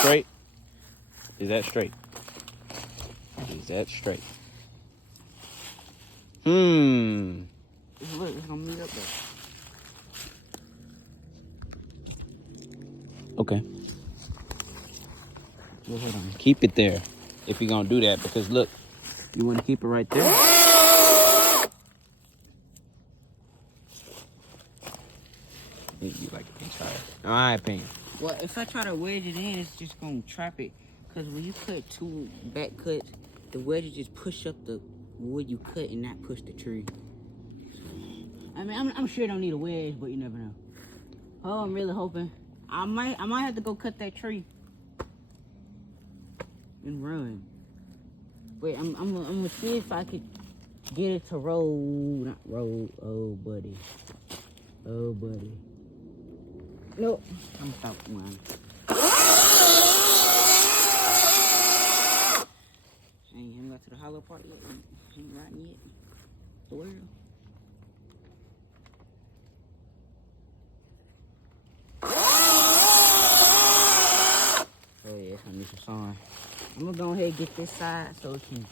straight? Is that straight? Is that straight? Look, it's gonna meet up there. Okay. Well, hold on. Keep it there if you're gonna do that, because look, you want to keep it right there. You like it inside. In my opinion. Well, if I try to wedge it in, it's just gonna trap it. Cause when you cut two back cuts, the wedge just push up the wood you cut and not push the tree. I mean, I'm sure it don't need a wedge, but you never know. Oh, I'm really hoping. I might have to go cut that tree and run. Wait, I'm gonna see if I could get it to roll. Not roll. Oh, buddy. Oh, buddy. Nope. I'm gonna stop running. Ain't even got to the hollow part yet. Ain't rotten yet. The world. Oh yeah, it's gonna need some sun. I'm gonna go ahead and get this side so it can.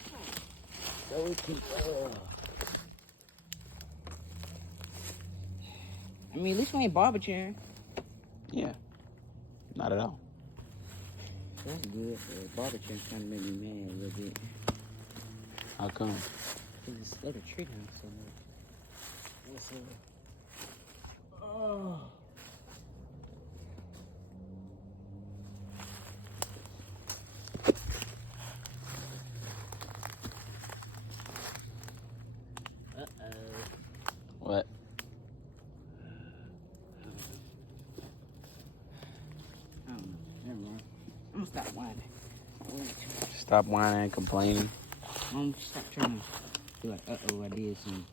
I mean, at least we ain't barbecue. Yeah. Not at all. That's good. Barbecue kind of made me mad a little bit. How come? Because it's let the tree down so much. Let's see. Oh. What? I don't know. Never mind. I'm gonna stop whining. Stop whining and complaining. I'm gonna stop trying to be like, uh-oh, I did something.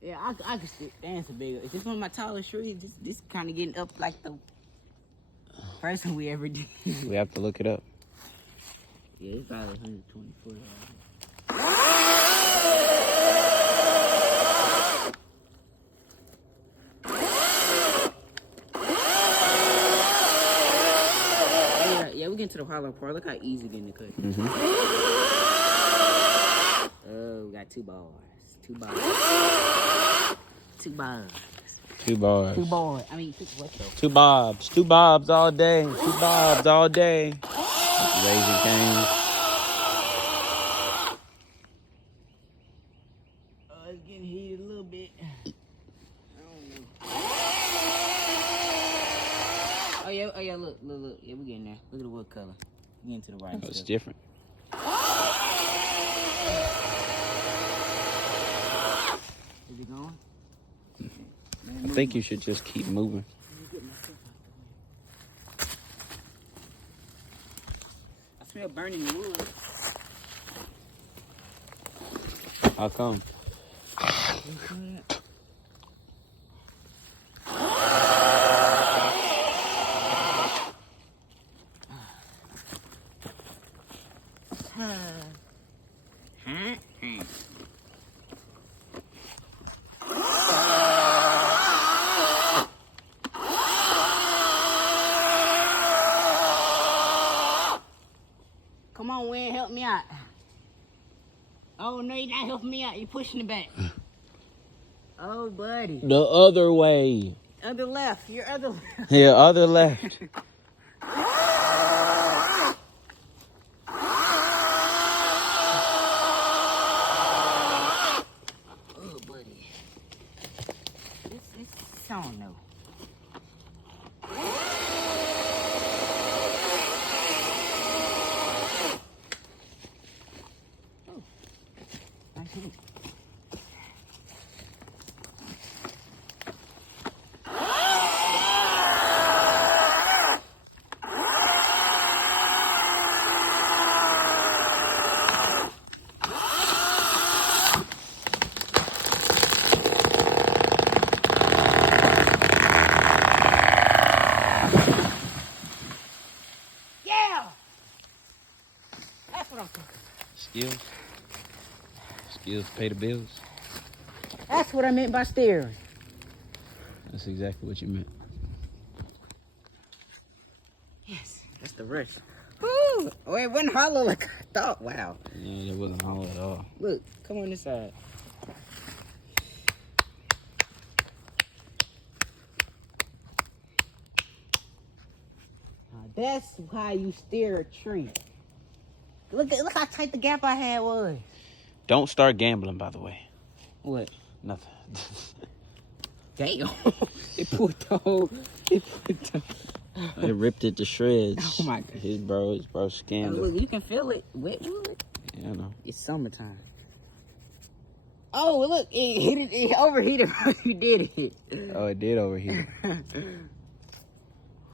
Yeah, I can sit. That's a big. Is this one of my tallest trees? This kind of getting up like the first one we ever did. We have to look it up. Yeah, it's probably 120 foot. Yeah, we get to the hollow part. Look how easy getting the cut. Oh, we got 2 bars. 2 bars. 2 bars. 2 bars. 2 bars. I mean, what though? 2 bobs. 2 bobs all day. 2 bobs all day. Raising Cane's. Oh, it's getting heated a little bit. I don't know. Oh yeah, look. Yeah, we getting there. Look at the wood color. We getting to the right. It's different. Is it going? I think you should just keep moving. I smell burning wood. How come? Come on, Wayne, help me out. Oh, no, you're not helping me out. You're pushing it back. Oh, buddy. The other way. Other left. Your other left. Yeah, other left. Oh, buddy. This I don't know. skills. Skills pay the bills. That's what I meant by steering. That's exactly what you meant. Yes, that's the rush. Woo! Oh, it wasn't hollow like I thought. Wow. Yeah, it wasn't hollow at all. Look, come on this side. Now, that's how you steer a tree. Look how tight the gap I had was. Don't start gambling, by the way. What? Nothing. Damn. It put the whole. It put the. It ripped it to shreds. Oh my God. His bro scammed Look, it. you can feel it. Wet wood. Yeah, I know. It's summertime. Oh, look, it overheated when you did it. Oh, it did overheat.